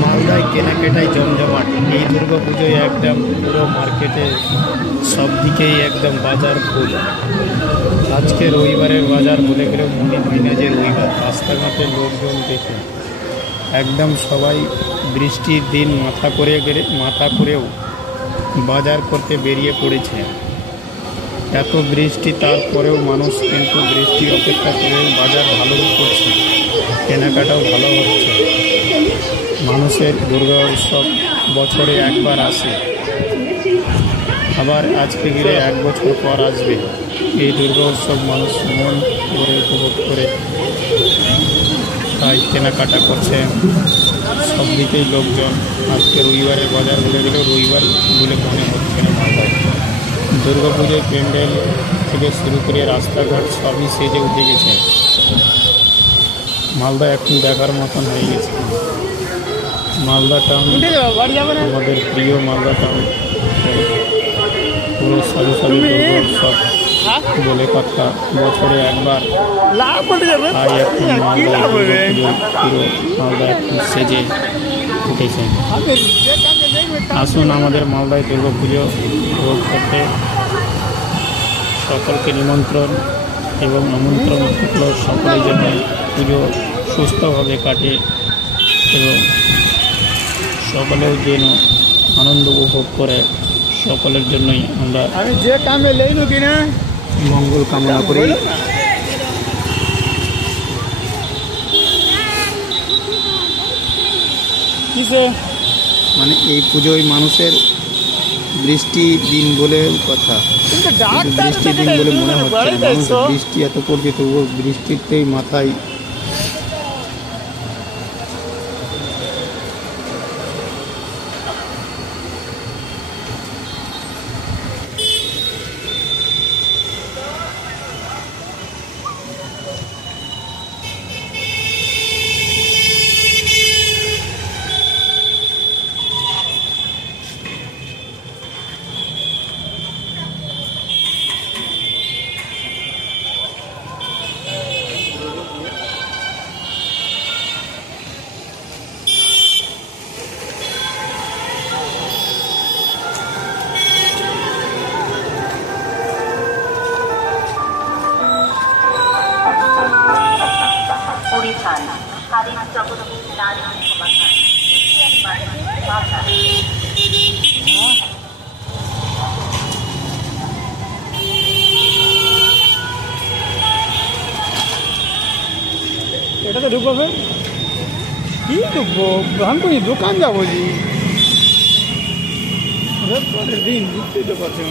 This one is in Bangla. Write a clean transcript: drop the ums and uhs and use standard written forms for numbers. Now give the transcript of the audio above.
মালদায় কেনাকাটায় জমজমাট। এই দুর্গাপুজোয় একদম পুরো মার্কেটে সব দিকেই একদম বাজার ফুল। আজকে রবিবারের বাজার বলে গেলেও মনে হয় না যে রবিবার। রাস্তাঘাটে লোকজন দেখে একদম সবাই বৃষ্টির দিন মাথা করেও বাজার করতে বেরিয়ে পড়েছে। এত বৃষ্টি তারপরেও মানুষ কিন্তু বৃষ্টি অপেক্ষা করে বাজার ভালো করছে, কেনাকাটাও ভালো হচ্ছে। মানুষের দুর্গা উৎসব বছরে একবার আসে, আবার আজকে গেলে 1 বছর পর আসবে। এই দুর্গা উৎসব মানুষ মন করে উপভোগ করে তাই কেনাকাটা করছে সব দিকেই লোকজন। আজকে রবিবারের বাজার বলে গেলেও রবিবার বলে মনে হচ্ছে না মালদায়। দুর্গাপুজোয় প্যান্ডেল থেকে শুরু করে রাস্তাঘাট সবই সেজে উঠে গেছে। মালদা এখন দেখার মতন হয়ে গেছে। মালদা টাউন, আমাদের প্রিয় মালদা টাউন পুরো সাজু সাজু দুর্গা উৎসব বলে কথা, বছরে একবার। তাই এখন মালদা পুরো মালদা এখন সেজে উঠেছে। আসুন আমাদের মালদায় দুর্গা পুজো উপভোগ করতে। সকলকে নিমন্ত্রণ এবং আমন্ত্রণ থাকলেও সকলের জন্য পুজো সুস্থভাবে কাটে এবং সকলেও যেন আনন্দ উপভোগ করে, সকলের জন্যই আমরা মঙ্গল কামনা করি। মানে এই পুজোয় মানুষের বৃষ্টির দিন বলে কথা, বৃষ্টির দিন বলে মনে হচ্ছে না। মানুষ বৃষ্টি এত পড়ছে তবুও বৃষ্টিতেই মাথায় এটাতে ঢুকবো। ফের কি ঢুকবো? আমি তো দোকান যাবো জি, পরের দিন বুঝতেই তো পারছি।